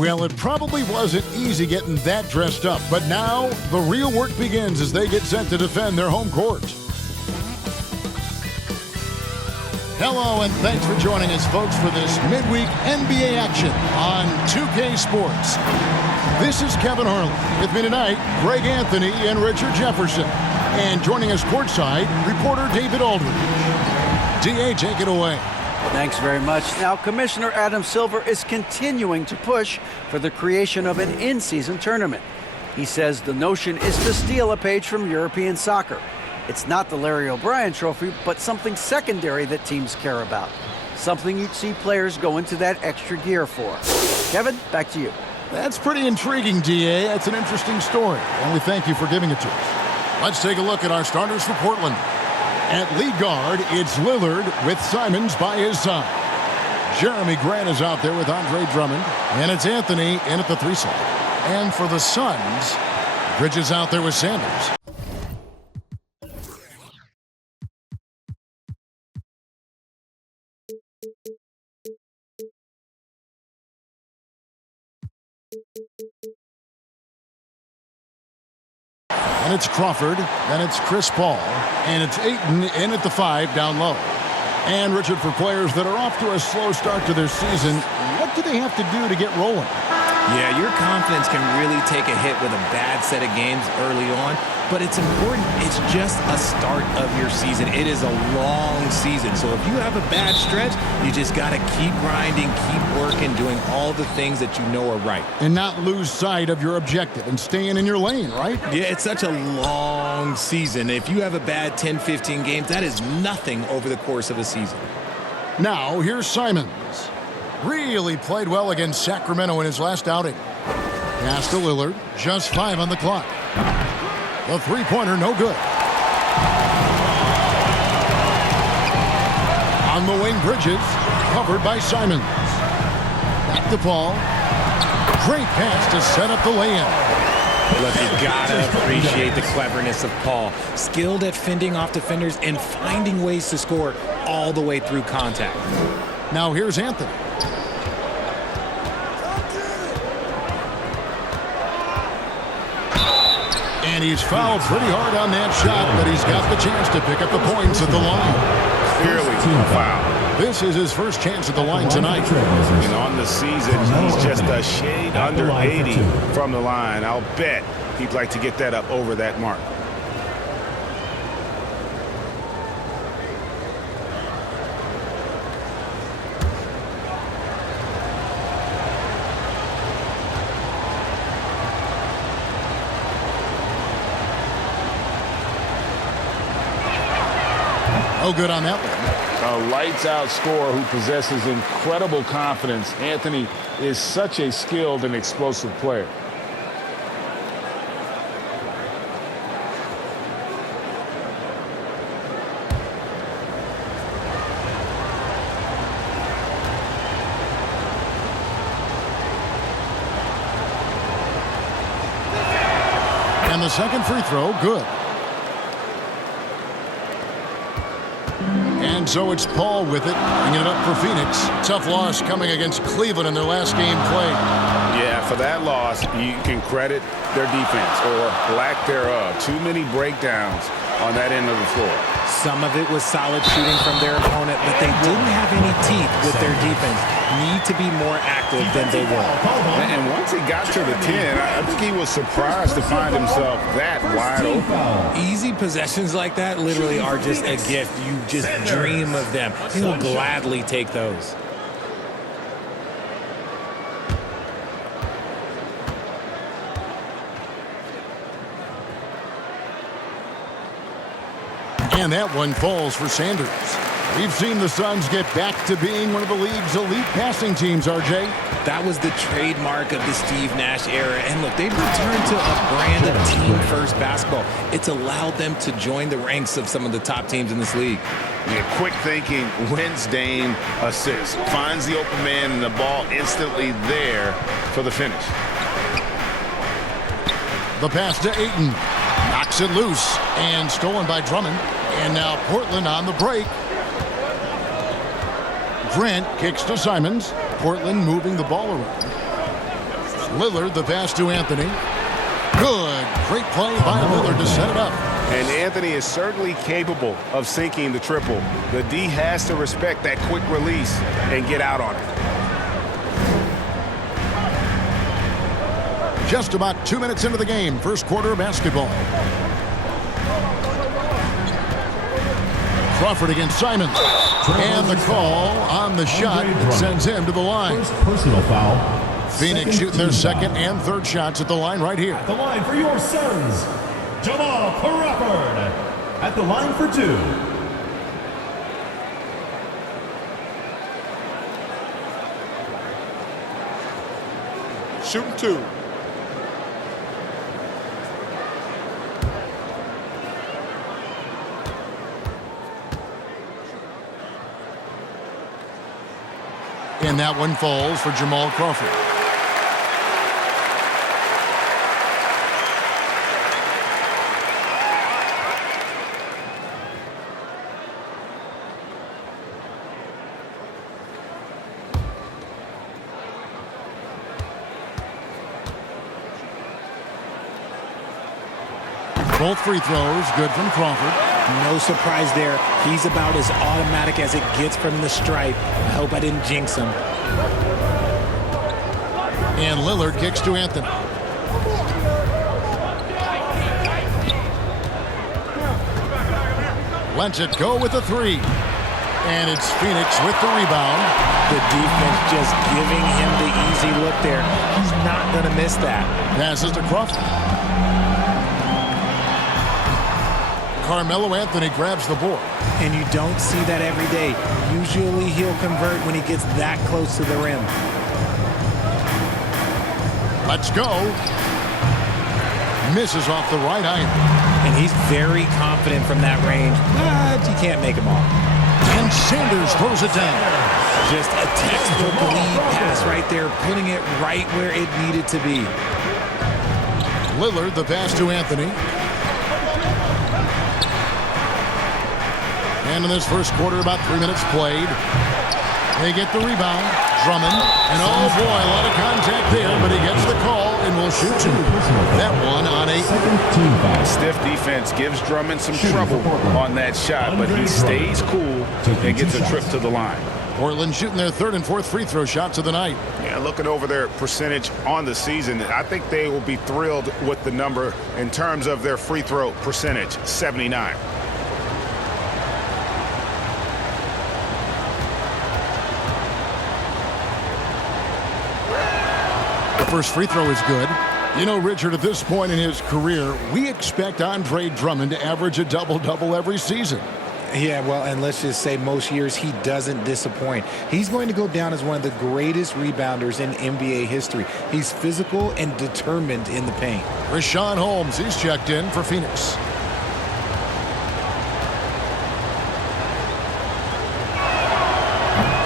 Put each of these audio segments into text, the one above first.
Well, it probably wasn't easy getting that dressed up, but now the real work begins as they get set to defend their home court. Hello, and thanks for joining us, folks, for this midweek NBA action on 2K Sports. This is Kevin Harlan. With me tonight, Greg Anthony and Richard Jefferson. And joining us courtside, reporter David Aldridge. DA, take it away. Thanks very much. Now, Commissioner Adam Silver is continuing to push for the creation of an in-season tournament. He says the notion is to steal a page from European soccer. It's not the Larry O'Brien Trophy, but something secondary that teams care about. Something you'd see players go into that extra gear for. Kevin, back to you. That's pretty intriguing, DA. That's an interesting story, and we thank you for giving it to us. Let's take a look at our starters for Portland. At lead guard, it's Lillard with Simons by his side. Jeremy Grant is out there with Andre Drummond. And it's Anthony in at the 3 slot. And for the Suns, Bridges out there with Sanders. And it's Crawford, then it's Chris Paul, and it's Ayton in at the 5 down low. And Richard, for players that are off to a slow start to their season, what do they have to do to get rolling? Yeah, your confidence can really take a hit with a bad set of games early on, but it's important. It's just a start of your season. It is a long season, so if you have a bad stretch, you just got to keep grinding, keep working, doing all the things that you know are right. And not lose sight of your objective and staying in your lane, right? Yeah, it's such a long season. If you have a bad 10, 15 games, that is nothing over the course of a season. Now, here's Simons. Really played well against Sacramento in his last outing. Pass to Lillard, just 5 on the clock. The three-pointer, no good. On the wing, Bridges, covered by Simons. Back to Paul. Great pass to set up the lay-in. Look, you gotta appreciate the cleverness of Paul. Skilled at fending off defenders and finding ways to score all the way through contact. Now here's Anthony. And he's fouled pretty hard on that shot, but he's got the chance to pick up the points at the line. Clearly a foul. This is his first chance at the line tonight. And on the season, he's just a shade under 80 from the line. I'll bet he'd like to get that up over that mark. Oh, good on that one. A lights-out scorer who possesses incredible confidence. Anthony is such a skilled and explosive player. And the second free throw, good. And so it's Paul with it, bringing it up for Phoenix. Tough loss coming against Cleveland in their last game played. Yeah, for that loss, you can credit their defense or lack thereof. Too many breakdowns on that end of the floor. Some of it was solid shooting from their opponent, but they didn't have any teeth with their defense. Need to be more active than they were. And once he got to the 10, I think he was surprised to find himself that wide open. Easy possessions like that literally are just a gift. You just dream of them. He'll gladly take those. And that one falls for Sanders. We've seen the Suns get back to being one of the league's elite passing teams, RJ. That was the trademark of the Steve Nash era. And look, they've returned to a brand of team-first basketball. It's allowed them to join the ranks of some of the top teams in this league. Yeah, quick thinking, wins Dame assist. Finds the open man and the ball instantly there for the finish. The pass to Ayton. Knocks it loose and stolen by Drummond. And now Portland on the break. Grant kicks to Simons. Portland moving the ball around. Lillard, the pass to Anthony. Good. Great play by Lillard to set it up. And Anthony is certainly capable of sinking the triple. The D has to respect that quick release and get out on it. Just about 2 minutes into the game, first quarter of basketball. Crawford against Simons. And the call on the shot sends him to the line. First personal foul. Phoenix shooting their second and third shots at the line right here. At the line for your Suns, Jamal Crawford. At the line for 2. Shooting 2. And that one falls for Jamal Crawford. Both free throws good from Crawford. No surprise there. He's about as automatic as it gets from the stripe. I hope I didn't jinx him. And Lillard kicks to Anthony. Lets it go with a 3. And it's Phoenix with the rebound. The defense just giving him the easy look there. He's not going to miss that. Passes to Crawford. Carmelo Anthony grabs the board. And you don't see that every day. Usually he'll convert when he gets that close to the rim. Let's go. Misses off the right iron. And he's very confident from that range, but you can't make him all. And Sanders throws it down. Just a textbook lead pass right there, putting it right where it needed to be. Lillard, the pass to Anthony. And in this first quarter, about 3 minutes played. They get the rebound. Drummond. And oh boy, a lot of contact there, but he gets the call and will shoot 2. That one on 8. Stiff defense gives Drummond some trouble on that shot, but he stays cool and gets a trip to the line. Portland shooting their third and fourth free throw shots of the night. Yeah, looking over their percentage on the season, I think they will be thrilled with the number in terms of their free throw percentage, 79. First free throw is good. You know, Richard, at this point in his career, we expect Andre Drummond to average a double-double every season. Yeah, well, and let's just say most years he doesn't disappoint. He's going to go down as one of the greatest rebounders in NBA history. He's physical and determined in the paint. Richaun Holmes, he's checked in for Phoenix.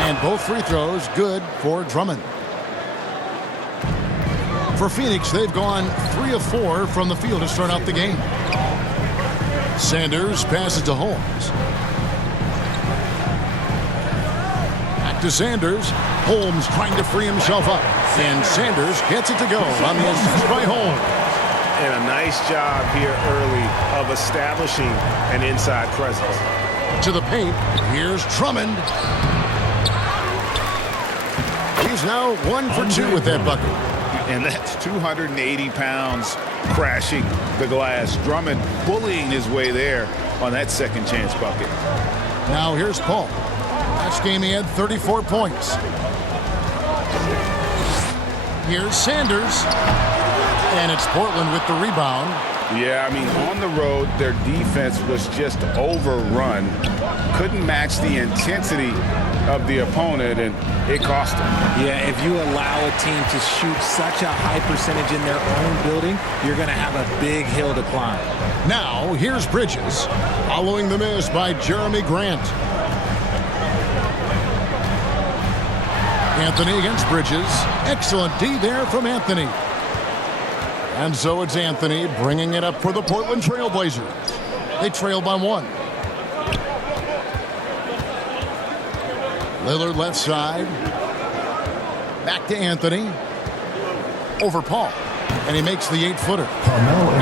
And both free throws good for Drummond. For Phoenix, they've gone 3 of 4 from the field to start out the game. Sanders passes to Holmes. Back to Sanders. Holmes trying to free himself up. And Sanders gets it to go on the assist by Holmes. And a nice job here early of establishing an inside presence. To the paint. Here's Drummond. He's now 1 for 2 with that bucket. And that's 280 pounds crashing the glass. Drummond bullying his way there on that second chance bucket. Now here's Paul. Last game he had 34 points. Here's Sanders. And it's Portland with the rebound. Yeah, I mean, on the road, their defense was just overrun. Couldn't match the intensity of the opponent, and it cost them. Yeah, if you allow a team to shoot such a high percentage in their own building, you're going to have a big hill to climb. Now, here's Bridges, following the miss by Jeremy Grant. Anthony against Bridges. Excellent D there from Anthony. And so it's Anthony bringing it up for the Portland TrailBlazers. They trail by 1. Lillard left side. Back to Anthony. over Paul. And he makes the 8-footer.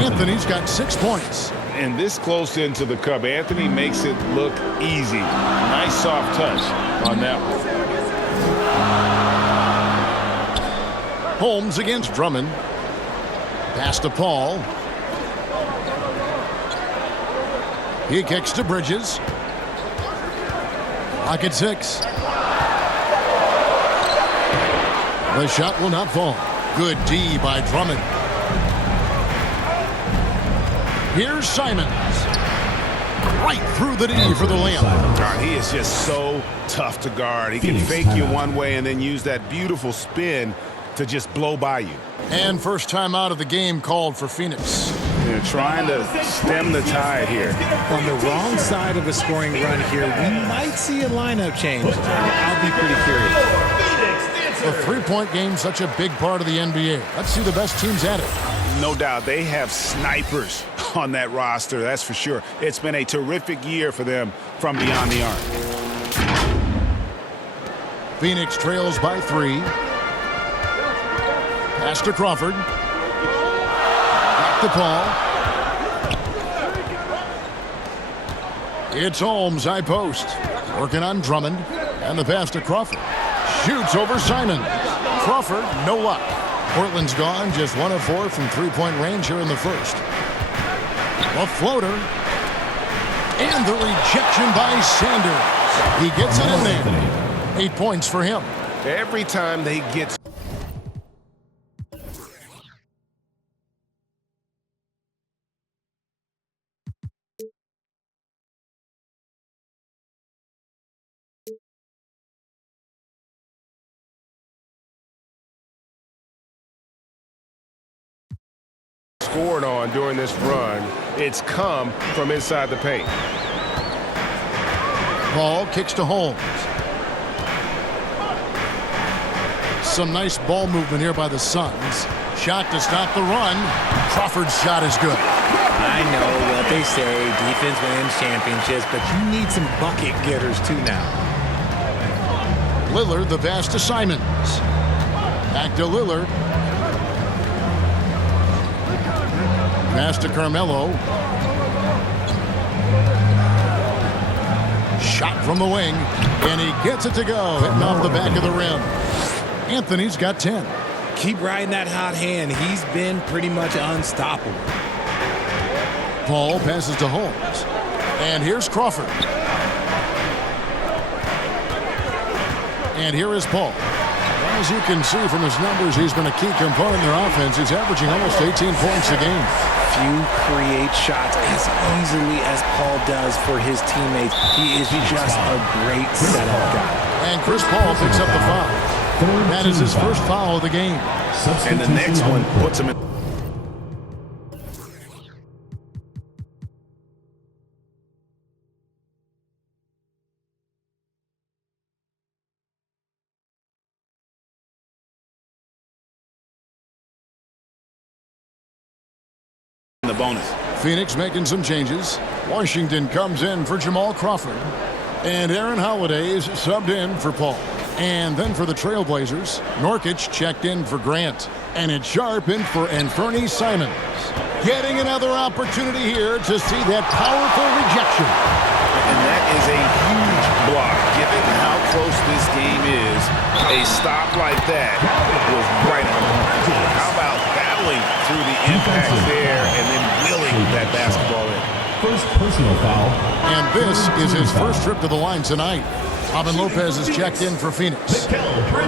Anthony's got 6 points. And this close into the cup, Anthony makes it look easy. Nice soft touch on that one. Holmes against Drummond. Pass to Paul. He kicks to Bridges. Clock at 6. The shot will not fall. Good D by Drummond. Here's Simons. Right through the D for the layup. God, he is just so tough to guard. He can fake you one way and then use that beautiful spin to just blow by you. And first time out of the game called for Phoenix. They're trying to stem the tide here. On the wrong side of a scoring run here, we might see a lineup change. I'll be pretty curious. The three-point game, such a big part of the NBA. Let's see the best teams at it. No doubt, they have snipers on that roster, that's for sure. It's been a terrific year for them from beyond the arc. Phoenix trails by 3. Pass to Crawford. Back to Paul. It's Holmes, high post. Working on Drummond. And the pass to Crawford. Shoots over Simons. Crawford, no luck. Portland's gone, just 1 of 4 from three-point range here in the first. A floater. And the rejection by Sanders. He gets it in there. 8 points for him. Every time they get... scored on during this run, it's come from inside the paint. Paul kicks to Holmes. Some nice ball movement here by the Suns. Shot to stop the run. Crawford's shot is good. I know what they say, defense wins championships, but you need some bucket getters too now. Lillard, the pass to Simons. Back to Lillard. Pass to Carmelo. Shot from the wing, and he gets it to go, hitting off the back of the rim. Anthony's got 10. Keep riding that hot hand. He's been pretty much unstoppable. Paul passes to Holmes. And here's Crawford. And here is Paul. As you can see from his numbers, he's been a key component in their offense. He's averaging almost 18 points a game. Few create shots as easily as Paul does for his teammates. He is just a great setup guy. And Chris Paul picks up the foul. That is his first foul of the game. And the next one puts him in. The bonus. Phoenix making some changes. Washington comes in for Jamal Crawford. And Aaron Holiday is subbed in for Paul. And then for the Trailblazers, Nurkic checked in for Grant. And it's Sharp in for Anthony Simons. Getting another opportunity here to see that powerful rejection. And that is a huge block. Given how close this game is, a stop like that was right on the mark. How about battling through the impact there and then willing that basketball in? First personal foul. And this is his first trip to the line tonight. Robin Lopez is checked in for Phoenix.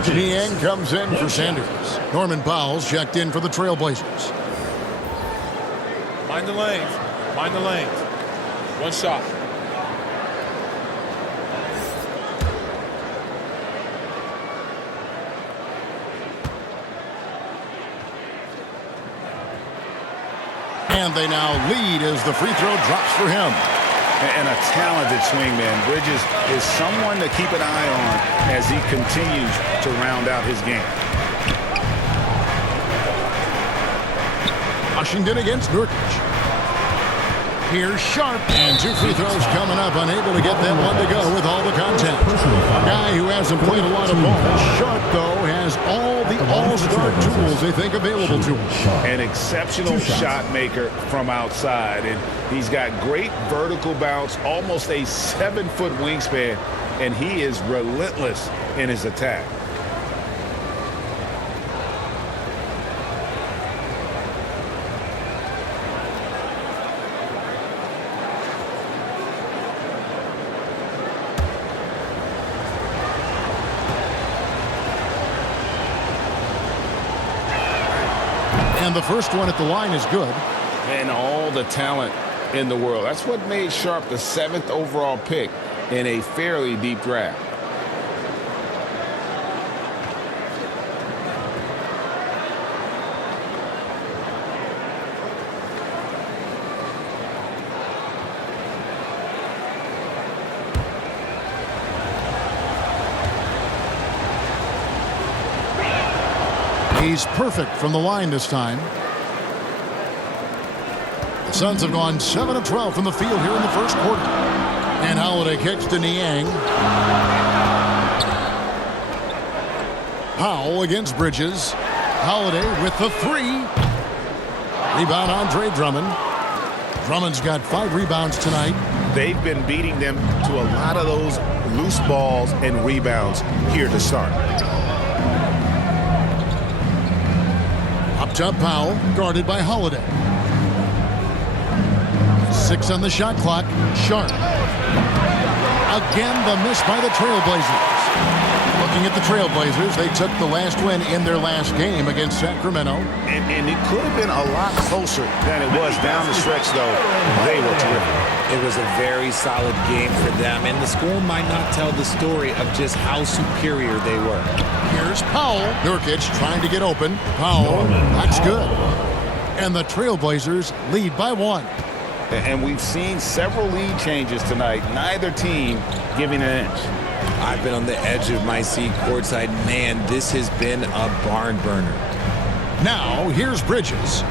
Niang comes in for Sanders. Norman Powell's checked in for the Trailblazers. Mind the lanes. Mind the lanes. One shot. And they now lead as the free throw drops for him. And a talented swingman. Bridges is someone to keep an eye on as he continues to round out his game. Washington against Nurkic. Here's Sharp, and 2 free throws coming up, unable to get that one to go with all the contact. A guy who hasn't played a lot of ball. Sharp, though, has all the all-star tools they think available to him. An exceptional shot maker from outside, and he's got great vertical bounce, almost a 7-foot wingspan, and he is relentless in his attack. And the first one at the line is good. And all the talent in the world. That's what made Sharp the 7th overall pick in a fairly deep draft. He's perfect from the line this time. The Suns have gone 7 of 12 from the field here in the first quarter. And Holiday kicks to Niang. Powell against Bridges. Holiday with the 3. Rebound Andre Drummond. Drummond's got 5 rebounds tonight. They've been beating them to a lot of those loose balls and rebounds here to start. Up top, Powell, guarded by Holiday. 6 on the shot clock. Sharp. Again, the miss by the TrailBlazers. Looking at the TrailBlazers, they took the last win in their last game against Sacramento. And it could have been a lot closer than it was down the stretch, though. They were terrific. It was a very solid game for them, and the score might not tell the story of just how superior they were. Here's Powell. Nurkic trying to get open. Powell, that's good. And the TrailBlazers lead by 1. And we've seen several lead changes tonight. Neither team giving an inch. I've been on the edge of my seat courtside. Man, this has been a barn burner. Now, here's Bridges.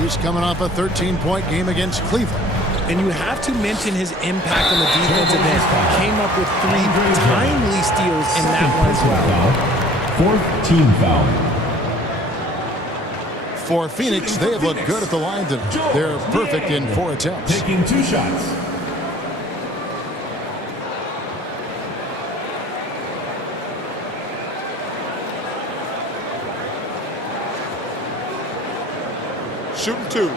He's coming off a 13-point game against Cleveland. And you have to mention his impact on the defensive end. He came up with 3 timely steals in that one as well. 4th team foul. For Phoenix, they have looked good at the line. They're perfect in 4 attempts. Taking 2 shots. Shooting 2.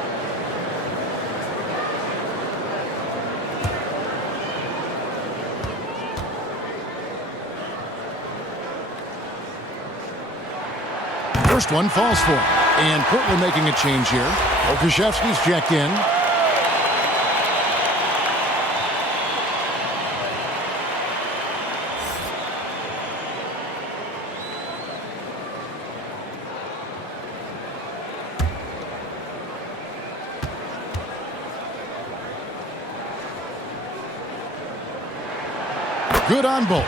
First one falls for him. And Portland making a change here. Okashevsky's checked in. Good on both.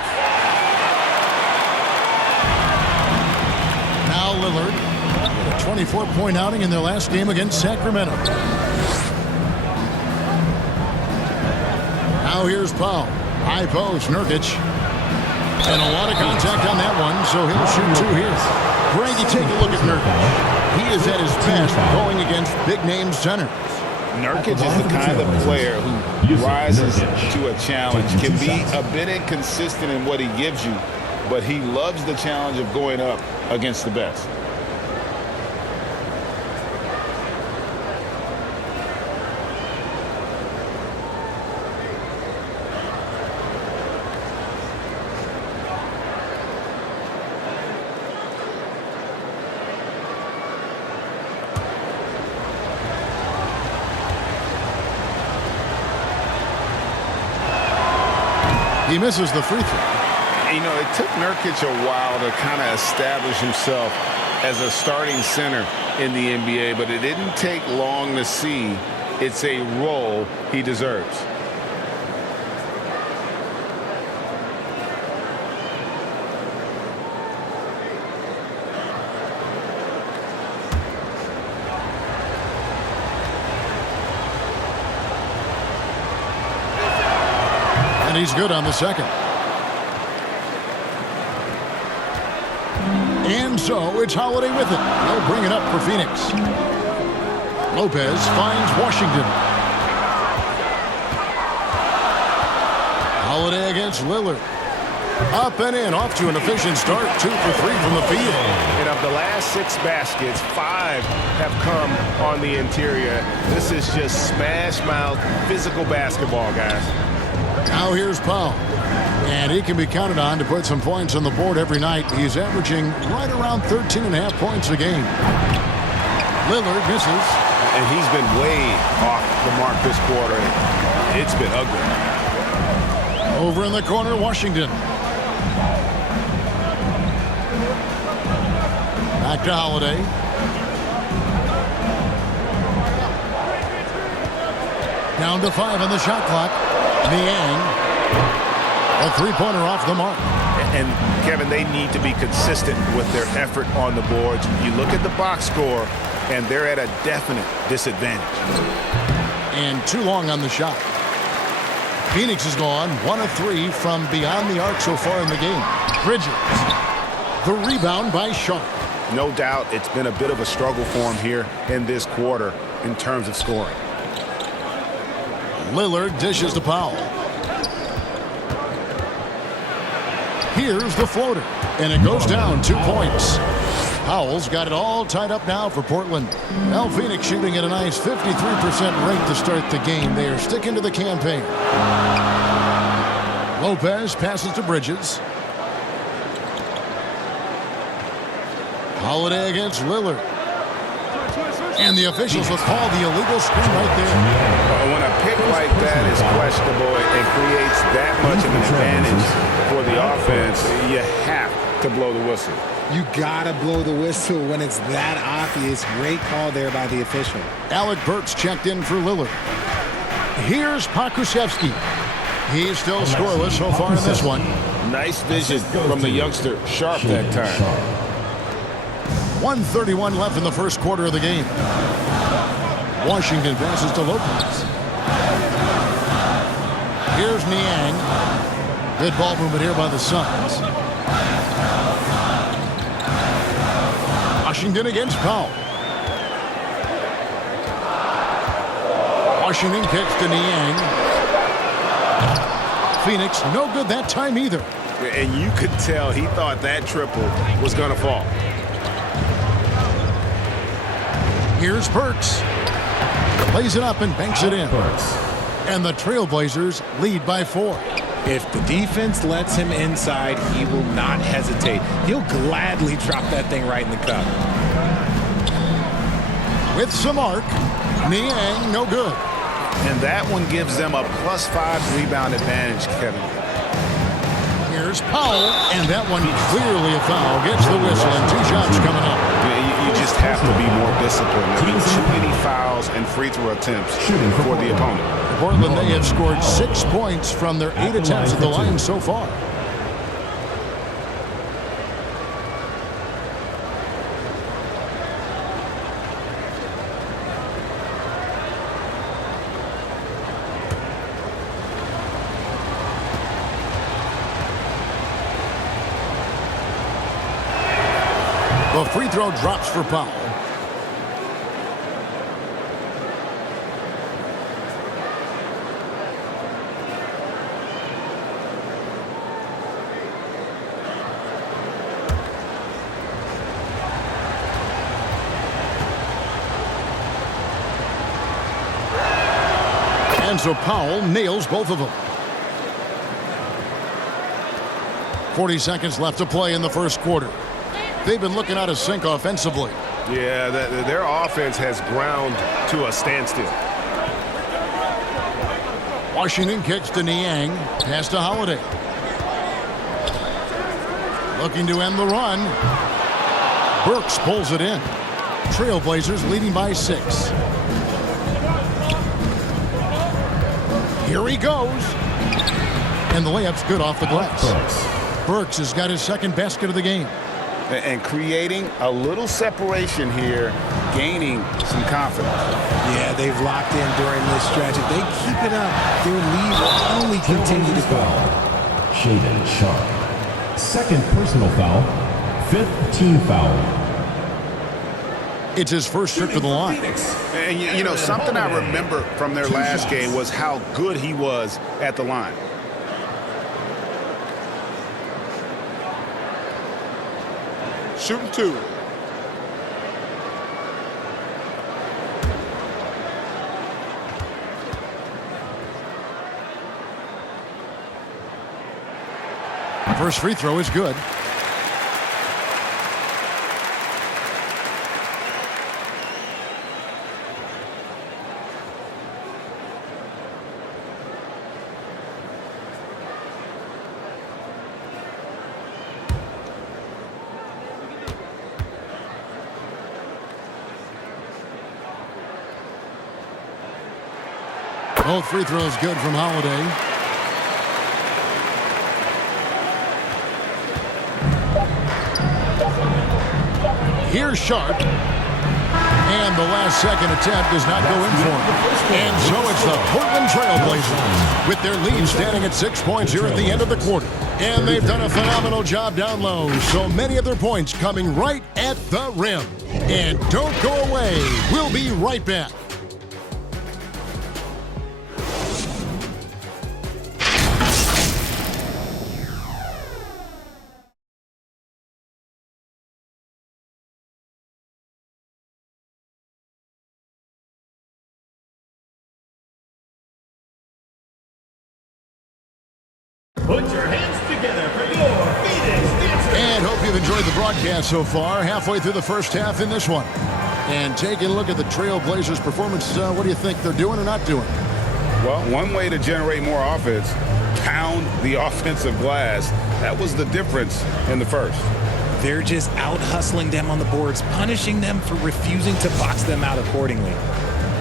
Now Lillard. A 24-point outing in their last game against Sacramento. Now here's Powell. High post, Nurkic. And a lot of contact on that one, so he'll shoot 2 here. Greg, you take a look at Nurkic. He is at his best going against big-name centers. Nurkic is the kind of player who rises to a challenge, can be a bit inconsistent in what he gives you, but he loves the challenge of going up against the best. He misses the free throw. You know, it took Nurkic a while to kind of establish himself as a starting center in the NBA, but it didn't take long to see it's a role he deserves. And he's good on the second. And so it's Holiday with it. They'll bring it up for Phoenix. Lopez finds Washington. Holiday against Lillard. Up and in, off to an efficient start. 2 for 3 from the field. And of the last 6 baskets, 5 have come on the interior. This is just smash-mouth physical basketball, guys. Now here's Powell. And he can be counted on to put some points on the board every night. He's averaging right around 13.5 points a game. Lillard misses. And he's been way off the mark this quarter. It's been ugly. Over in the corner, Washington. Back to Holiday. Down to 5 on the shot clock. Niang. A three-pointer off the mark. And, Kevin, they need to be consistent with their effort on the boards. You look at the box score, and they're at a definite disadvantage. And too long on the shot. Phoenix is gone 1 of 3 from beyond the arc so far in the game. Bridges. The rebound by Sharp. No doubt it's been a bit of a struggle for him here in this quarter in terms of scoring. Lillard dishes to Powell. Here's the floater, and it goes down 2 points. Powell's got it all tied up now for Portland. Now Phoenix shooting at a nice 53% rate to start the game. They are sticking to the campaign. Lopez passes to Bridges. Holiday against Lillard. And the officials will call the illegal screen right there. When a pick like that is questionable and creates that much of an advantage for the offense, you have to blow the whistle. You gotta blow the whistle when it's that obvious. Great call there by the official. Alec Burks checked in for Lillard. Here's Pokusevski. He's still scoreless so far in this one. Nice vision from the youngster Sharp that time. 1:31 left in the first quarter of the game. Washington passes to Lopez. Here's Niang. Good ball movement here by the Suns. Washington against Powell. Washington kicks to Niang. Phoenix, no good that time either. And you could tell he thought that triple was going to fall. Here's Burks. Lays it up and banks it in. And the TrailBlazers lead by 4. If the defense lets him inside, he will not hesitate. He'll gladly drop that thing right in the cup. With some arc, Niang, no good. And that one gives them a +5 rebound advantage, Kevin. Here's Powell, and that one clearly a foul. Gets the whistle, and 2 shots coming up. You just have to be more disciplined. I mean, too many fouls and free throw attempts for the opponent. Portland, they have scored 6 points from their 8 attempts at the line so far. The free throw drops for Powell. And so Powell nails both of them. 40 seconds left to play in the first quarter. They've been looking out of sync offensively. Yeah, their offense has ground to a standstill. Washington kicks to Niang. Pass to Holiday. Looking to end the run. Burks pulls it in. TrailBlazers leading by 6. Here he goes. And the layup's good off the glass. Burks has got his second basket of the game. and creating a little separation here, gaining some confidence. Yeah, they've locked in during this stretch. If they keep it up, their lead will only continue to grow. Shaden Sharp. Second personal foul. Fifth team foul. It's his first trip to the line. And, you know, something I remember from their last game was how good he was at the line. Shooting 2. First free throw is good. Both free throws good from Holiday. Here's Sharp. And the last second attempt does not go in for him. And so it's the Portland TrailBlazers with their lead standing at 6 points here at the end of the quarter. And they've done a phenomenal job down low. So many of their points coming right at the rim. And don't go away. We'll be right back. Put your hands together for your Phoenix Dancers. And hope you've enjoyed the broadcast so far. Halfway through the first half in this one. And taking a look at the TrailBlazers' performance, what do you think they're doing or not doing? Well, one way to generate more offense, pound the offensive glass. That was the difference in the first. They're just out hustling them on the boards, punishing them for refusing to box them out accordingly.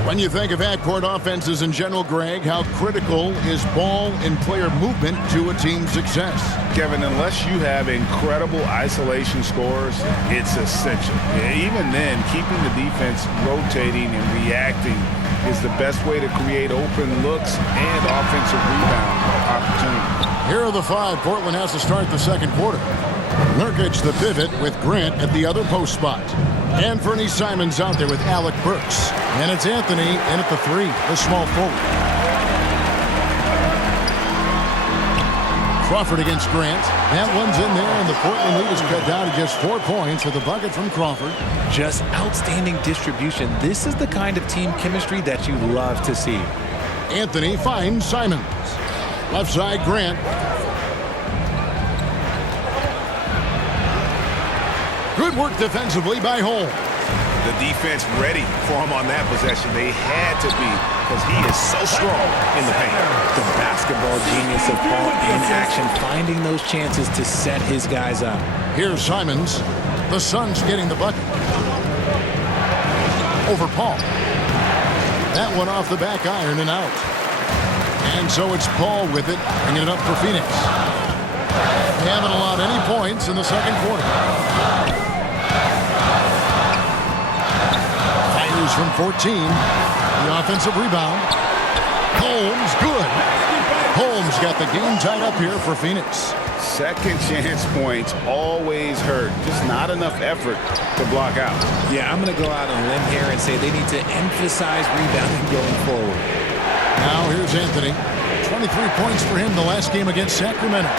When you think of half-court offenses in general, Greg, how critical is ball and player movement to a team's success? Kevin, unless you have incredible isolation scores, it's essential. Even then, keeping the defense rotating and reacting is the best way to create open looks and offensive rebound opportunities. Here are the 5 Portland has to start the second quarter. Nurkic the pivot with Grant at the other post spot. Anthony Simons out there with Alec Burks. And it's Anthony in at the 3, the small forward. Crawford against Grant. That one's in there, and the Portland lead is cut down to just 4 points with a bucket from Crawford. Just outstanding distribution. This is the kind of team chemistry that you love to see. Anthony finds Simons. Left side, Grant. Good work defensively by Holmes. The defense ready for him on that possession. They had to be because he is so strong in the paint. The basketball genius of Paul in action, finding those chances to set his guys up. Here's Simons. The Suns getting the bucket. Over Paul. That one off the back iron and out. And so it's Paul with it, bringing it up for Phoenix. They haven't allowed any points in the second quarter. From 14, the offensive rebound. Holmes, good. Holmes got the game tied up here for Phoenix. Second chance points always hurt. Just not enough effort to block out. Yeah, I'm going to go out on a limb here and say they need to emphasize rebounding going forward. Now here's Anthony. 23 points for him the last game against Sacramento.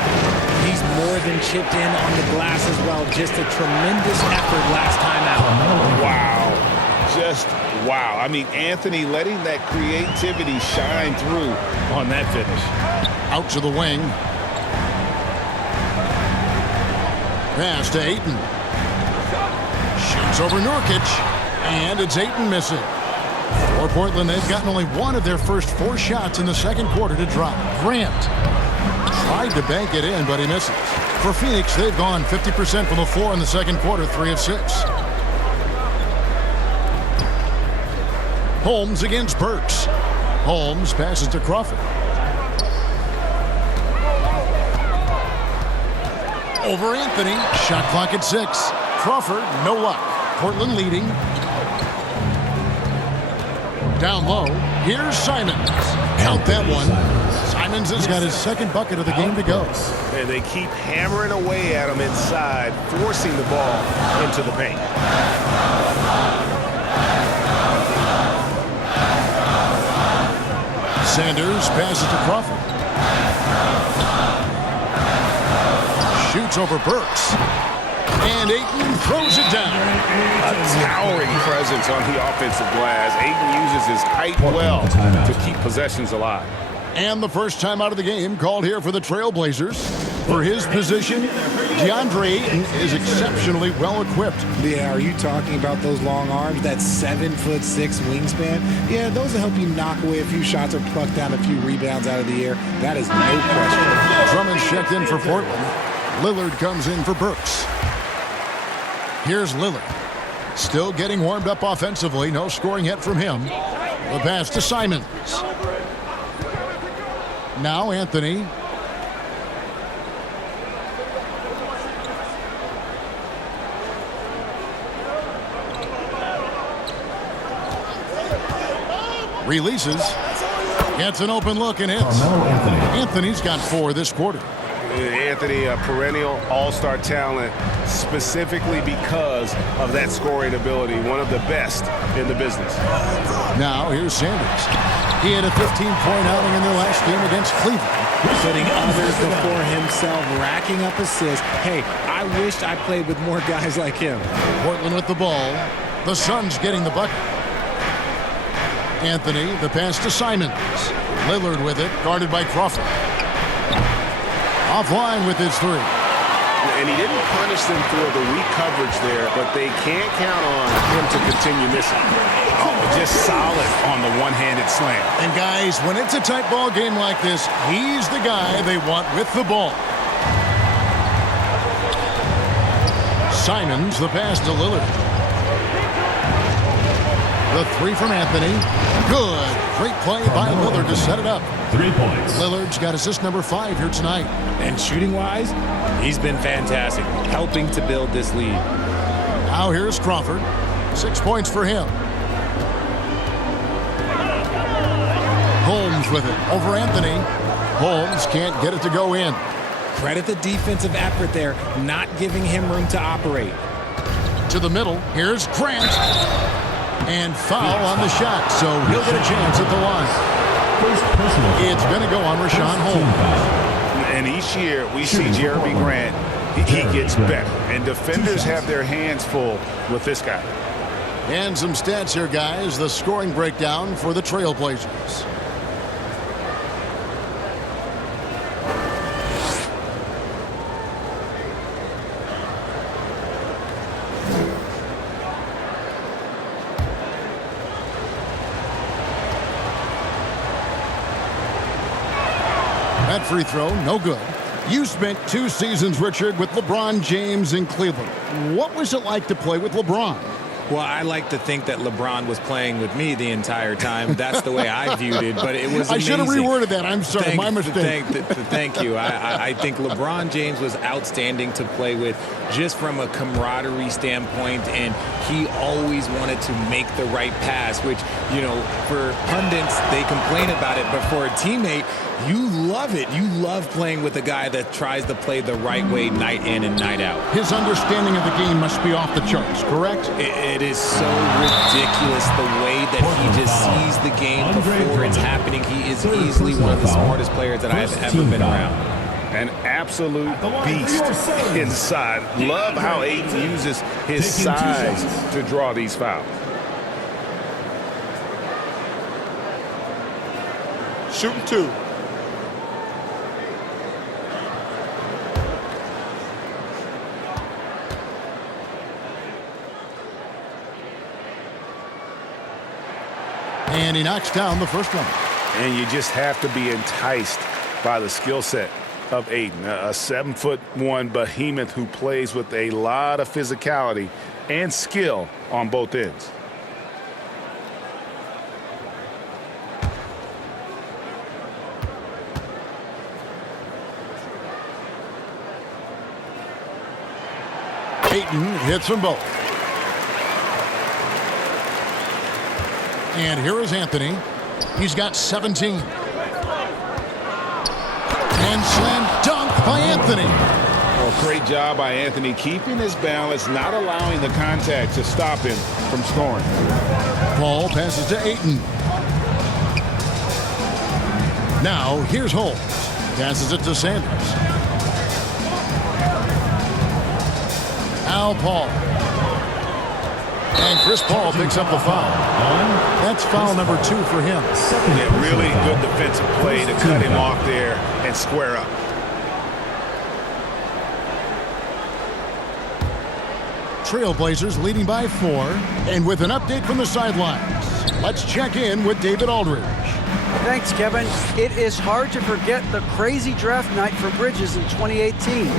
He's more than chipped in on the glass as well. Just a tremendous effort last time out. Wow. Just wow. I mean, Anthony letting that creativity shine through on that finish. Out to the wing. Pass to Ayton. Shoots over Nurkic. And it's Ayton missing. For Portland, they've gotten only one of their first 4 shots in the second quarter to drop. Grant tried to bank it in, but he misses. For Phoenix, they've gone 50% from the floor in the second quarter, 3 of 6. Holmes against Burks. Holmes passes to Crawford. Over Anthony. Shot clock at 6. Crawford, no luck. Portland leading. Down low. Here's Simons. Count that one. Simons has got his second bucket of the game to go. And they keep hammering away at him inside, forcing the ball into the paint. Sanders passes to Crawford. Shoots over Burks. And Ayton throws it down. A towering presence on the offensive glass. Ayton uses his height well to keep possessions alive. And the first time out of the game called here for the TrailBlazers. For his position, DeAndre Ayton is exceptionally well equipped. Yeah, are you talking about those long arms, that 7'6" wingspan? Yeah, those will help you knock away a few shots or pluck down a few rebounds out of the air. That is no question. Drummond's checked in for Portland. Lillard comes in for Burks. Here's Lillard. Still getting warmed up offensively. No scoring yet from him. The pass to Simons. Now Anthony. Releases. Gets an open look and hits. Anthony's got 4 this quarter. Anthony, a perennial all-star talent, specifically because of that scoring ability, one of the best in the business. Now here's Sanders. He had a 15-point outing in their last game against Cleveland. Putting others before himself, racking up assists. Hey, I wished I played with more guys like him. Portland with the ball. The Suns getting the bucket. Anthony, the pass to Simons. Lillard with it, guarded by Crawford. Offline with his 3. And he didn't punish them for the weak coverage there, but they can't count on him to continue missing. Oh, just solid on the one-handed slam. And guys, when it's a tight ball game like this, he's the guy they want with the ball. Simons, the pass to Lillard. The 3 from Anthony. Good. Great play by Lillard to set it up. 3 points. Lillard's got assist number 5 here tonight. And shooting-wise, he's been fantastic, helping to build this lead. Now here's Crawford. 6 points for him. Holmes with it over Anthony. Holmes can't get it to go in. Credit the defensive effort there, not giving him room to operate. To the middle. Here's Grant. And foul on the shot, so he'll get a chance at the line. It's going to go on Rashawn Holmes. And each year we see Jeremy Grant, he gets better. And defenders have their hands full with this guy. And some stats here, guys. The scoring breakdown for the TrailBlazers. That free throw, no good. You spent 2 seasons, Richard, with LeBron James in Cleveland. What was it like to play with LeBron? Well, I like to think that LeBron was playing with me the entire time. That's the way I viewed it, but it was amazing. I should have reworded that. I'm sorry, my mistake. Thank you. I think LeBron James was outstanding to play with just from a camaraderie standpoint, and he always wanted to make the right pass, which, you know, for pundits, they complain about it, but for a teammate, you love it. You love playing with a guy that tries to play the right way night in and night out. His understanding of the game must be off the charts, correct? It is so ridiculous the way that he just sees the game before it's happening. He is easily one of the smartest players that I have ever been around. An absolute beast inside. Love how Ayton uses his size to draw these fouls. Shooting 2. And he knocks down the first one. And you just have to be enticed by the skill set of Ayton, a 7'1" behemoth who plays with a lot of physicality and skill on both ends. Ayton hits them both. And here is Anthony. He's got 17. And slam dunk by Anthony. Well, great job by Anthony keeping his balance, not allowing the contact to stop him from scoring. Ball passes to Ayton. Now here's Holmes. Passes it to Sanders. Al Paul. And Chris Paul picks up the foul. That's foul number 2 for him. Yeah, really good defensive play to cut him off there and square up. TrailBlazers leading by 4. And with an update from the sidelines, let's check in with David Aldridge. Thanks, Kevin. It is hard to forget the crazy draft night for Bridges in 2018.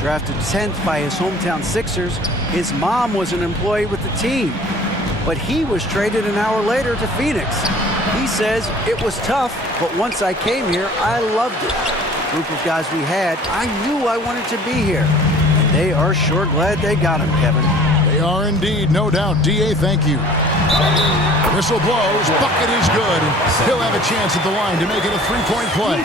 Drafted 10th by his hometown Sixers, his mom was an employee with the team. But he was traded an hour later to Phoenix. He says, it was tough, but once I came here, I loved it. The group of guys we had, I knew I wanted to be here. And they are sure glad they got him, Kevin. They are indeed, no doubt. D.A., thank you. Whistle blows, bucket is good. He'll have a chance at the line to make it a three-point play.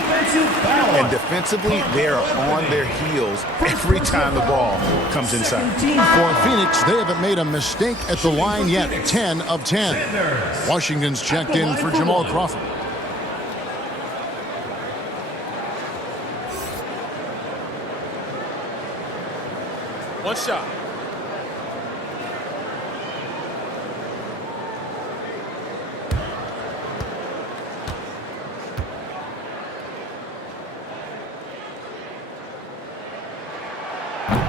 And defensively, they're on their heels every time the ball comes inside. For Phoenix, they haven't made a mistake at the line yet. 10 of 10. Washington's checked in for Jamal Crawford. One shot.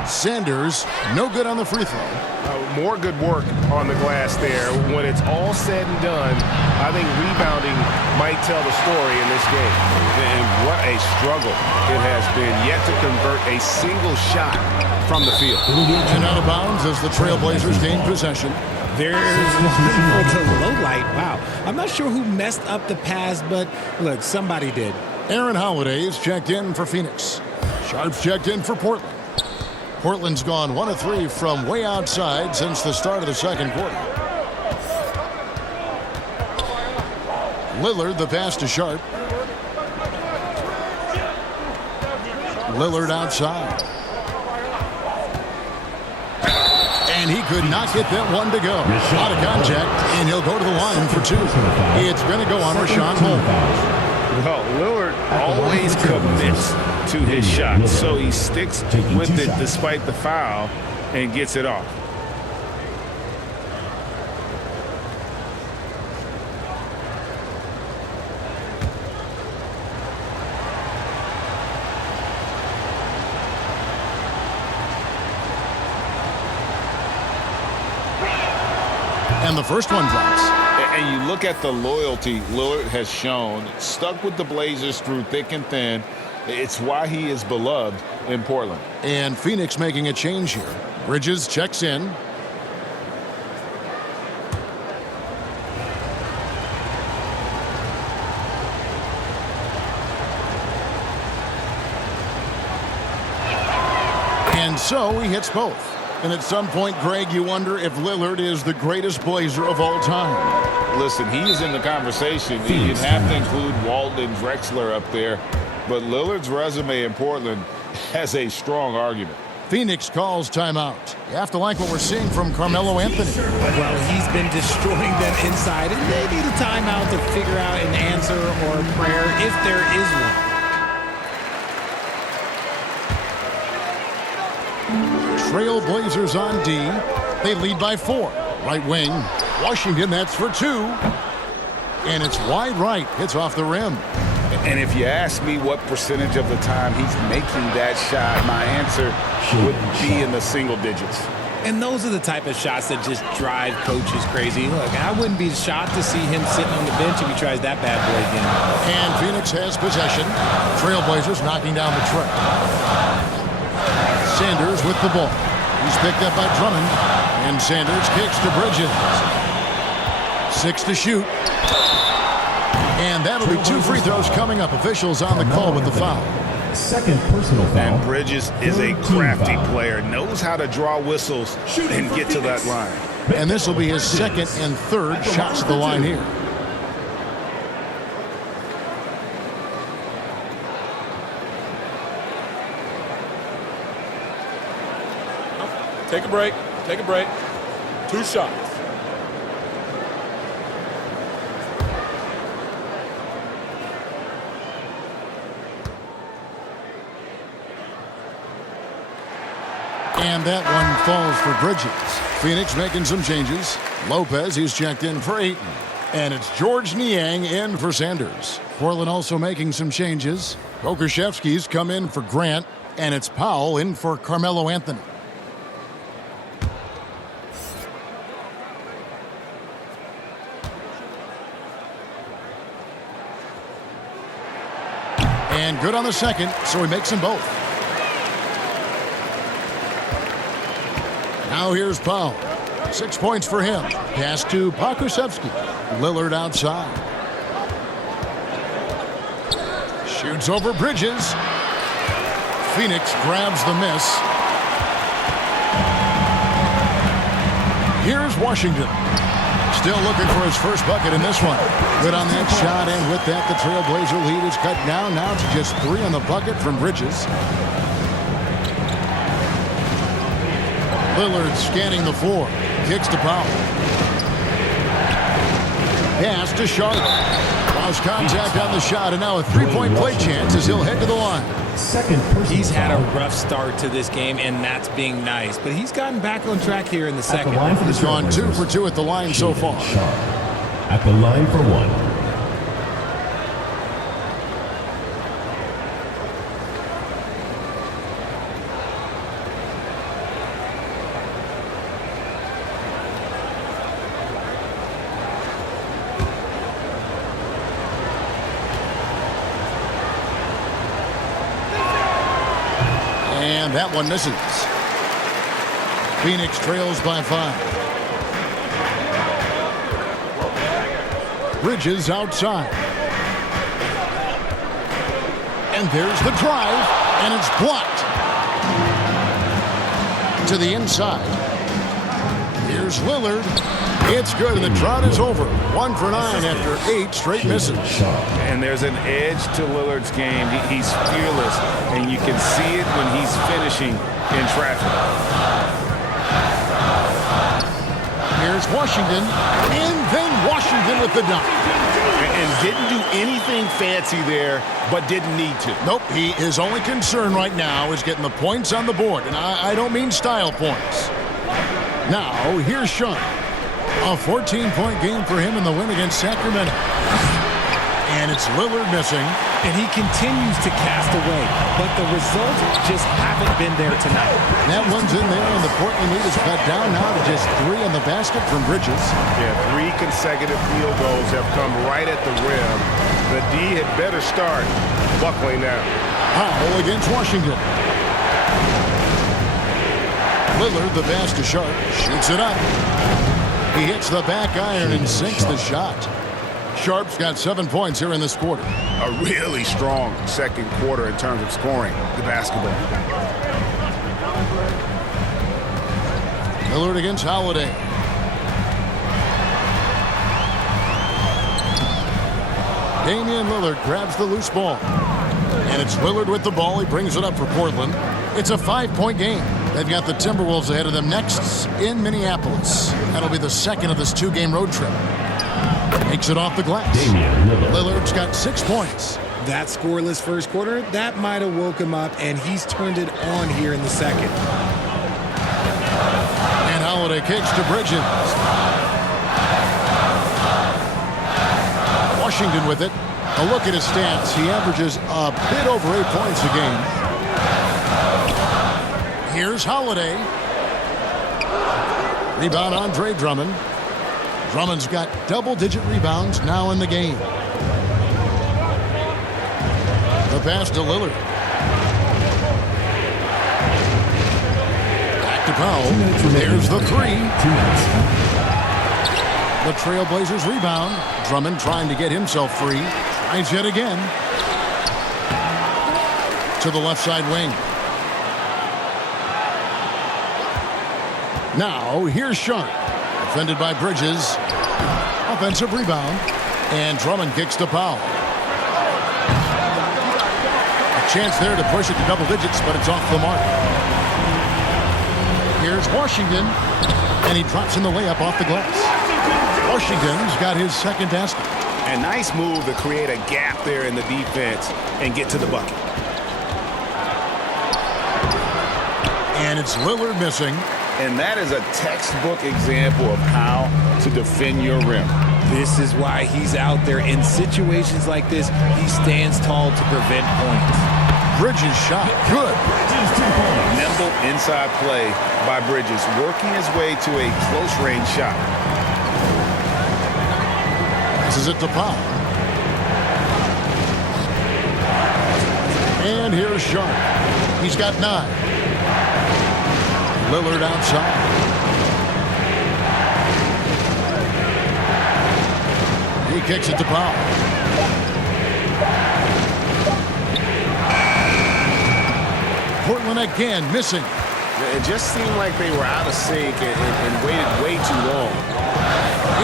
Sanders, no good on the free throw. More good work on the glass there. When it's all said and done, I think rebounding might tell the story in this game. And what a struggle it has been yet to convert a single shot from the field. And out of bounds as the TrailBlazers gain possession. There's to low light. Wow. I'm not sure who messed up the pass, but look, somebody did. Aaron Holiday's checked in for Phoenix. Sharp's checked in for Portland. Portland's gone 1 of 3 from way outside since the start of the second quarter. Lillard, the pass to Sharp. Lillard outside. And he could not get that one to go. A lot of contact, and he'll go to the line for 2. It's going to go on Rashawn Holmes. Well, Lillard always commits to his shot, so he sticks with it despite the foul and gets it off. And the first one drops. And you look at the loyalty Lillard has shown, stuck with the Blazers through thick and thin. It's why he is beloved in Portland. And Phoenix making a change here. Bridges checks in. And so he hits both. And at some point, Greg, you wonder if Lillard is the greatest Blazer of all time. Listen, he is in the conversation. You'd have to include Walton and Drexler up there. But Lillard's resume in Portland has a strong argument. Phoenix calls timeout. You have to like what we're seeing from Carmelo Anthony. Well, he's been destroying them inside, and they need a timeout to figure out an answer or a prayer if there is one. TrailBlazers on D. They lead by 4. Right wing. Washington, that's for 2. And it's wide right. Hits off the rim. And if you ask me what percentage of the time he's making that shot, my answer would be in the single digits. And those are the type of shots that just drive coaches crazy. Look, I wouldn't be shocked to see him sitting on the bench if he tries that bad boy again. And Phoenix has possession. TrailBlazers knocking down the tray. Sanders with the ball. He's picked up by Drummond. And Sanders kicks to Bridges. 6 to shoot. And that'll be 2 free throws coming up. Officials on the call with the foul. Second personal foul. And Bridges is a Third team crafty foul. player, knows how to draw whistles and get to that line. And this will be his second and third shots at the line here. Take a break. Take a break. 2 shots. And that one falls for Bridges. Phoenix making some changes. Lopez, he's checked in for Ayton. And it's George Niang in for Sanders. Portland also making some changes. Kokoszewski's come in for Grant. And it's Powell in for Carmelo Anthony. And good on the second, so he makes them both. Now here's Powell. 6 points for him. Pass to Kokoszewski. Lillard outside. Shoots over Bridges. Phoenix grabs the miss. Here's Washington. Still looking for his first bucket in this one. Good on that shot, and with that, the Trailblazer lead is cut down now to just 3 on the bucket from Bridges. Lillard scanning the floor. Kicks to Powell. Pass to Sharp. Lost contact on the shot, and now a 3-point play chance as he'll head to the line. Second personal He's had a foul. rough start to this game, and that's being nice. But he's gotten back on track here in the At the second. line for the He's gone 2 Trailblazers, for 2 at the line so far. Sharp. At the line for 1. And that one misses. Phoenix trails by 5. Bridges outside. And there's the drive, and it's blocked. To the inside. Here's Lillard. It's good, and the drought is over. 1 for 9 after 8 straight misses. And there's an edge to Lillard's game. He's fearless, and you can see it when he's finishing in traffic. Here's Washington, and then Washington with the dunk. And didn't do anything fancy there, but didn't need to. Nope, his only concern right now is getting the points on the board, and I don't mean style points. Now, here's Sean. A 14-point game for him in the win against Sacramento. And it's Lillard missing. And he continues to cast away, but the results just haven't been there tonight. That one's in there, and the Portland lead is cut down now to just 3 on the basket from Bridges. Yeah, 3 consecutive field goals have come right at the rim. The D had better start buckling now. Powell against Washington. Lillard, the pass to Sharp, shoots it up. He hits the back iron and sinks the shot. Sharp's got 7 points here in this quarter. A really strong second quarter in terms of scoring the basketball. Lillard against Holiday. Damian Lillard grabs the loose ball. And it's Lillard with the ball. He brings it up for Portland. It's a 5-point game. They've got the Timberwolves ahead of them next in Minneapolis. That'll be the second of this 2-game road trip. Makes it off the glass. Damian Lillard. Lillard's got 6 points. That scoreless first quarter, that might have woke him up, and he's turned it on here in the second. And Holiday kicks to Bridges. Washington with it. A look at his stats. He averages a bit over 8 points a game. Here's Holiday. Rebound Andre Drummond. Drummond's got double-digit rebounds now in the game. The pass to Lillard. Back to Powell. There's the 3. The Trailblazers rebound. Drummond trying to get himself free. Tries yet again. To to the left side wing. Now, here's Sharp. Defended by Bridges. Offensive rebound. And Drummond kicks to Powell. A chance there to push it to double digits, but it's off the mark. Here's Washington. And he drops in the layup off the glass. Washington's got his second basket. A nice move to create a gap there in the defense and get to the bucket. And it's Lillard missing. And that is a textbook example of how to defend your rim. This is why he's out there. In situations like this, he stands tall to prevent points. Bridges shot. Good. Nimble inside play by Bridges, working his way to a close-range shot. Passes it to Powell. And here's Sharp. He's got 9. Lillard outside. He kicks it to Powell. Portland again missing. It just seemed like they were out of sync and waited way too long.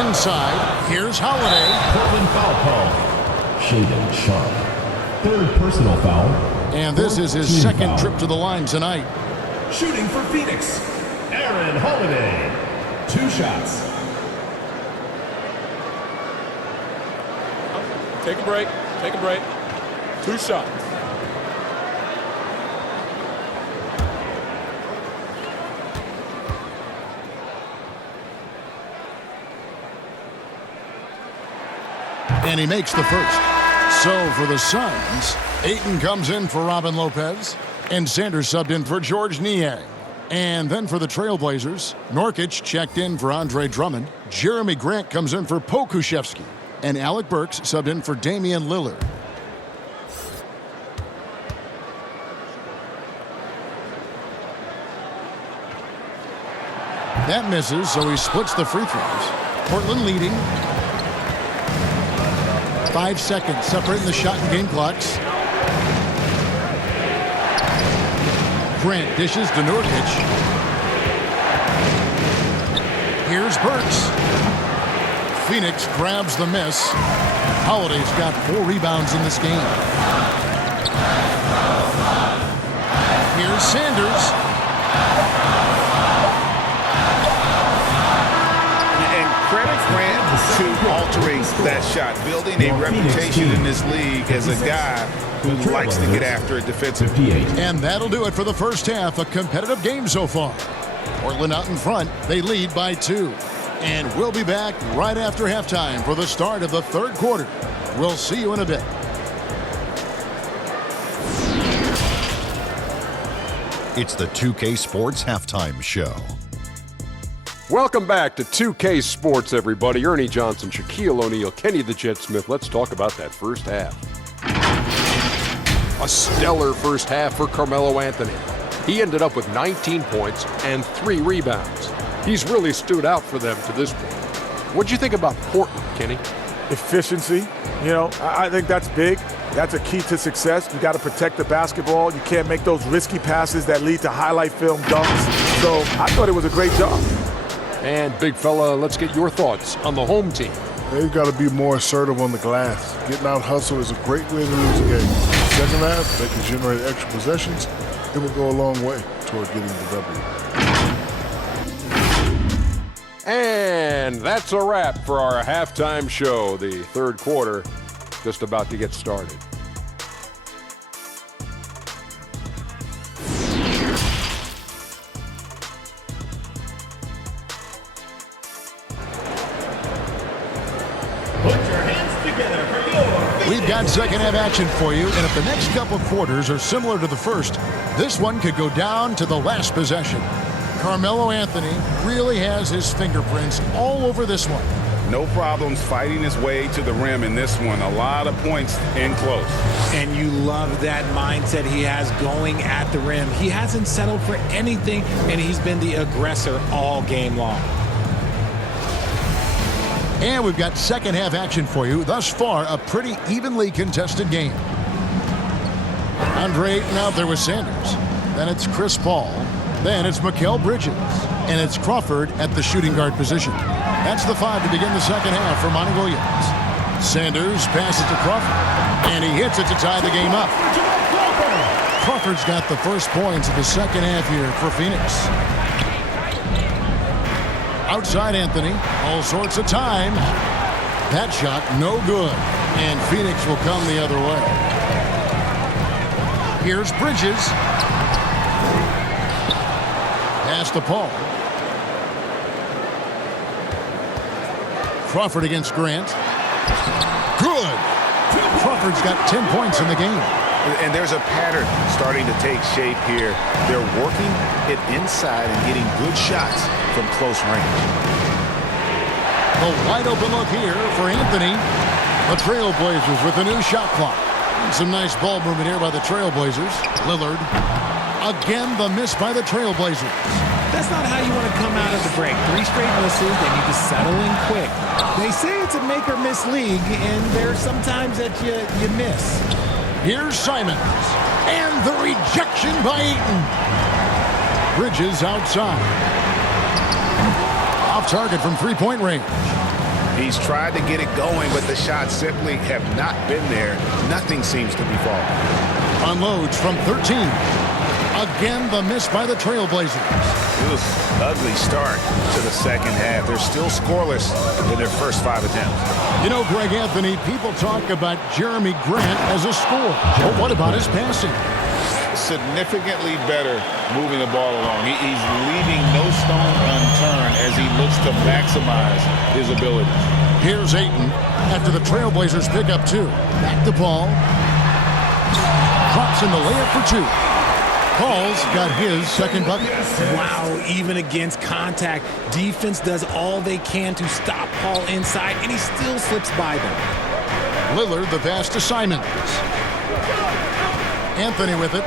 Inside, here's Holiday. Portland foul call. Shaden Sharp. Third personal foul. And this is his second trip to the line tonight. Shooting for Phoenix, Aaron Holiday. 2 shots. Take a break. Take a break. 2 shots. And he makes the first. So for the Suns, Ayton comes in for Robin Lopez, and Sanders subbed in for George Niang. And then for the Trailblazers, Nurkic checked in for Andre Drummond, Jeremy Grant comes in for Pokuševski, and Alec Burks subbed in for Damian Lillard. That misses, so he splits the free throws. Portland leading. 5 seconds separating the shot and game clocks. Grant dishes to Nurkic. Here's Burks. Phoenix grabs the miss. Holiday's got 4 rebounds in this game. Here's Sanders. And credit Grant to altering that shot, building a reputation in this league as a guy who likes to get after it defensively. And that'll do it for the first half. A competitive game so far. Portland out in front. They lead by 2. And we'll be back right after halftime for the start of the third quarter. We'll see you in a bit. It's the 2K Sports Halftime Show. Welcome back to 2K Sports, everybody. Ernie Johnson, Shaquille O'Neal, Kenny the Jet Smith. Let's talk about that first half. A stellar first half for Carmelo Anthony. He ended up with 19 points and 3 rebounds. He's really stood out for them to this point. What'd you think about Portland, Kenny? Efficiency. I think that's big. That's a key to success. You got to protect the basketball. You can't make those risky passes that lead to highlight film dunks. So I thought it was a great job. And big fella, let's get your thoughts on the home team. They've got to be more assertive on the glass. Getting out hustled is a great way to lose a game. Second half, they can generate extra possessions. It will go a long way toward getting the W. And that's a wrap for our halftime show. The third quarter just about to get started. We've got second half action for you, and if the next couple quarters are similar to the first, this one could go down to the last possession. Carmelo Anthony really has his fingerprints all over this one. No problems fighting his way to the rim in this one. A lot of points in close. And you love that mindset he has going at the rim. He hasn't settled for anything, and he's been the aggressor all game long. And we've got second half action for you. Thus far, a pretty evenly contested game. Andre Ayton out there with Sanders. Then it's Chris Paul. Then it's Mikal Bridges. And it's Crawford at the shooting guard position. That's the 5 to begin the second half for Monty Williams. Sanders passes to Crawford. And he hits it to tie the game up. Crawford's got the first points of the second half here for Phoenix. Outside Anthony. All sorts of time. That shot no good. And Phoenix will come the other way. Here's Bridges. Pass to Paul. Crawford against Grant. Good. Crawford's got 10 points in the game. And there's a pattern starting to take shape here. They're working it inside and getting good shots from close range. The wide open look here for Anthony. The TrailBlazers with a new shot clock. Some nice ball movement here by the TrailBlazers. Lillard. Again, the miss by the TrailBlazers. That's not how you want to come out of the break. 3 straight misses, they need to settle in quick. They say it's a make or miss league, and there's sometimes that you miss. Here's Simons. And the rejection by Ayton. Bridges outside. Off target from three-point range. He's tried to get it going, but the shots simply have not been there. Nothing seems to be falling. Unloads from 13. Again, the miss by the TrailBlazers. Ugly start to the second half. They're still scoreless in their first 5 attempts. You know, Greg Anthony, people talk about Jeremy Grant as a scorer. But what about his passing? Significantly better moving the ball along. He's leaving no stone unturned as he looks to maximize his abilities. Here's Ayton after the TrailBlazers pick up 2. Back to Paul. Drops in the layup for 2. Paul's got his second bucket. Wow, even against contact, defense does all they can to stop Paul inside, and he still slips by them. Lillard, the pass to Simons. Anthony with it.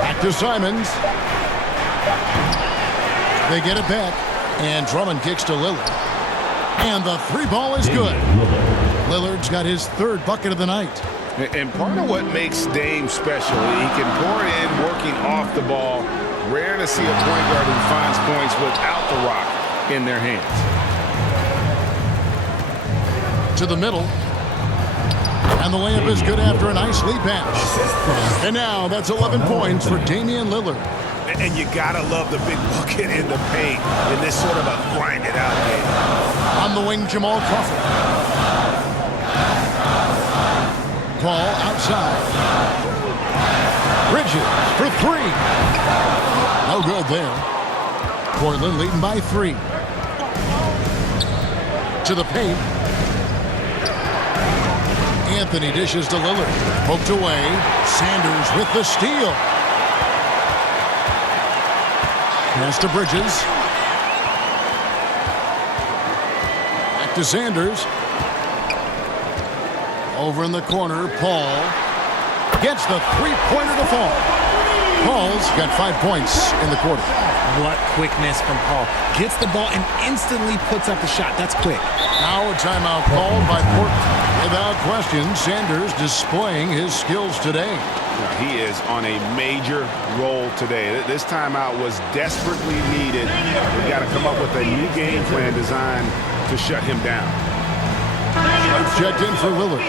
Back to Simons. They get it back. And Drummond kicks to Lillard. And the 3 ball is good. Lillard's got his 3rd bucket of the night. And part of what makes Dame special, he can pour it in working off the ball. Rare to see a point guard who finds points without the rock in their hands. To the middle. And the layup is good after a nice lead pass. And now that's 11 points for Damian Lillard. And you gotta love the big bucket in the paint in this sort of a grind-it-out game. On the wing, Jamal Crawford. Paul outside. Bridges for 3. No good there. Portland leading by 3. To the paint. Anthony dishes to Lillard. Poked away. Sanders with the steal. Pass to Bridges. Back to Sanders. Over in the corner, Paul gets the 3-pointer to fall. Paul's got 5 points in the quarter. What quickness from Paul. Gets the ball and instantly puts up the shot. That's quick. Now a timeout called by Portland. Without question, Sanders displaying his skills today. He is on a major roll today. This timeout was desperately needed. We've got to come up with a new game plan designed to shut him down. Checked in for Lillard.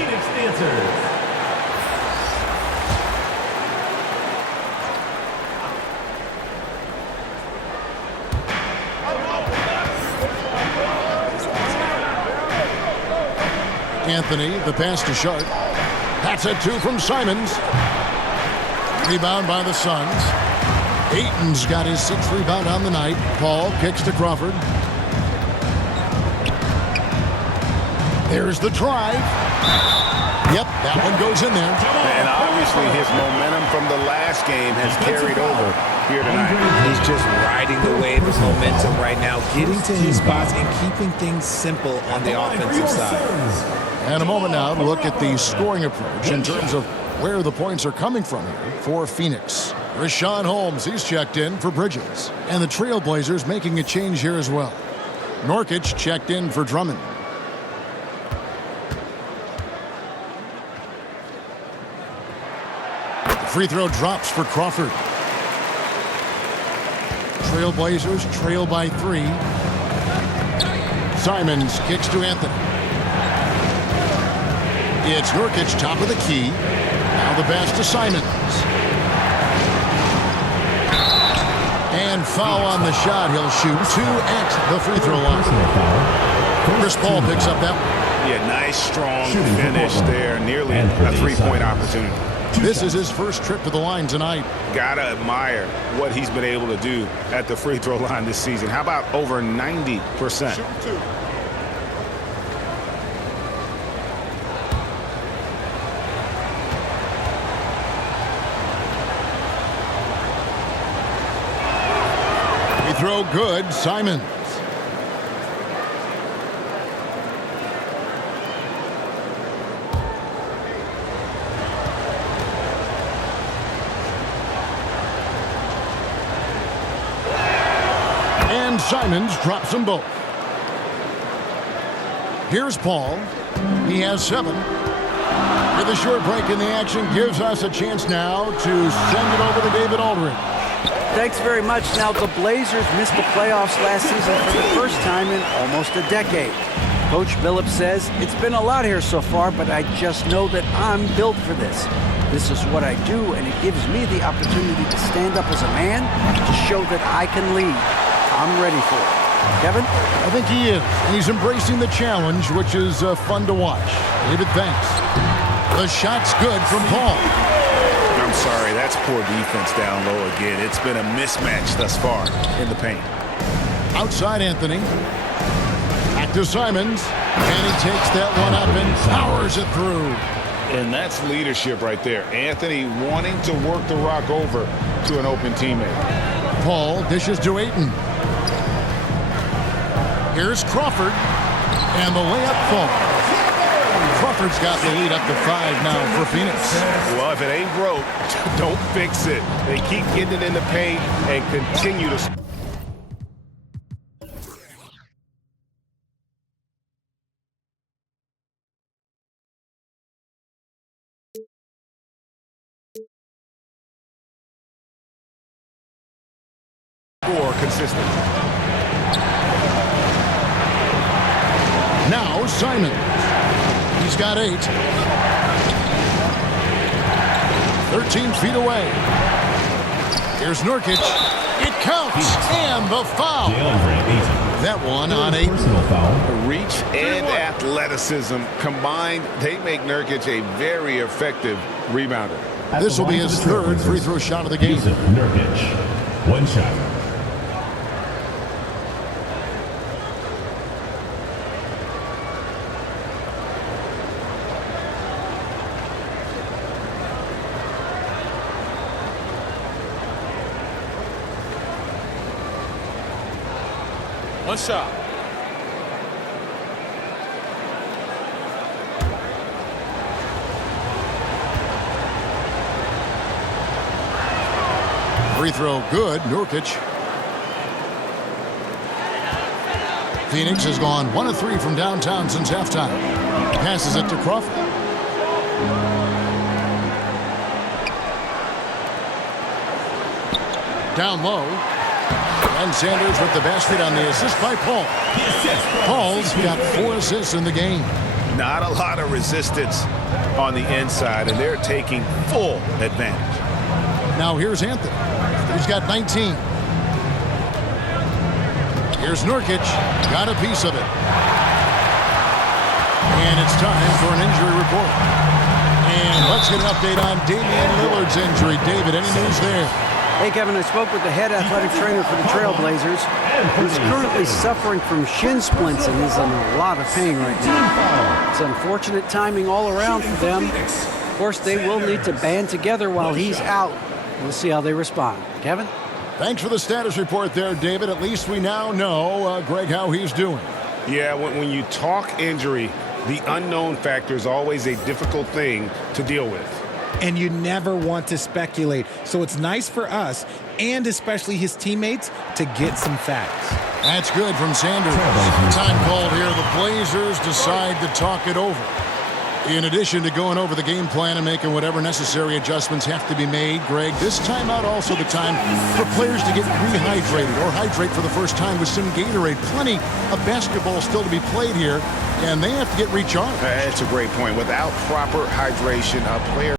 Anthony, the pass to Sharp. That's a 2 from Simons. Rebound by the Suns. Ayton's got his 6th rebound on the night. Paul kicks to Crawford. There's the drive. Yep, that one goes in there. And obviously his momentum from the last game has carried over here tonight. He's just riding the wave of momentum right now, getting to his spots and keeping things simple on the offensive side. And a moment now to look at the scoring approach in terms of where the points are coming from here for Phoenix. Rashawn Holmes, he's checked in for Bridges. And the TrailBlazers making a change here as well. Nurkic checked in for Drummond. The free throw drops for Crawford. TrailBlazers trail by 3. Simons kicks to Anthony. It's Nurkic top of the key. Now the pass to Simons. And foul on the shot. He'll shoot 2 at the free throw line. Chris Paul picks up that one. Yeah, nice, strong finish there. Nearly a three-point opportunity. This is his first trip to the line tonight. Gotta admire what he's been able to do at the free throw line this season. How about over 90%? Throw good, Simons. And Simons drops them both. Here's Paul. He has 7. With a short break in the action, gives us a chance now to send it over to David Aldridge. Thanks very much. Now, the Blazers missed the playoffs last season for the first time in almost a decade. Coach Billups says, it's been a lot here so far, but I just know that I'm built for this. This is what I do, and it gives me the opportunity to stand up as a man to show that I can lead. I'm ready for it. Kevin? I think he is. And he's embracing the challenge, which is fun to watch. David, thanks. The shot's good from Paul. I'm sorry, that's poor defense down low again. It's been a mismatch thus far in the paint. Outside Anthony. Back to Simons. And he takes that one up and powers it through. And that's leadership right there. Anthony wanting to work the rock over to an open teammate. Paul dishes to Ayton. Here's Crawford. And the layup falls. Crawford's got the lead up to 5 now for Phoenix. Well, if it ain't broke, don't fix it. They keep getting it in the paint and continue to... score consistent. Now Simons. He's got 8. 13 feet away. Here's Nurkic. It counts. And the foul. That one on 8. Reach and athleticism combined, they make Nurkic a very effective rebounder. This will be his 3rd free throw shot of the game. Nurkic. 1 shot. One shot. Free throw good, Nurkic. Phoenix has gone 1 of 3 from downtown since halftime. Passes it to Crawford. Down low. And Sanders with the basket on the assist by Paul. Paul's got 4 assists in the game. Not a lot of resistance on the inside, and they're taking full advantage. Now here's Anthony. He's got 19. Here's Nurkic. Got a piece of it. And it's time for an injury report. And let's get an update on Damian Lillard's injury. David, any news there? Hey, Kevin, I spoke with the head athletic trainer for the TrailBlazers. He's currently suffering from shin splints and is in a lot of pain right now. It's unfortunate timing all around for them. Of course, they will need to band together while he's out. We'll see how they respond. Kevin? Thanks for the status report there, David. At least we now know, Greg, how he's doing. Yeah, when you talk injury, the unknown factor is always a difficult thing to deal with. and you never want to speculate. So it's nice for us, and especially his teammates, to get some facts. That's good from Sanders. Time called here. The Blazers decide to talk it over. In addition to going over the game plan and making whatever necessary adjustments have to be made, Greg, this timeout also the time for players to get rehydrated or hydrate for the first time with some Gatorade. Plenty of basketball still to be played here, and they have to get recharged. That's a great point. Without proper hydration, a player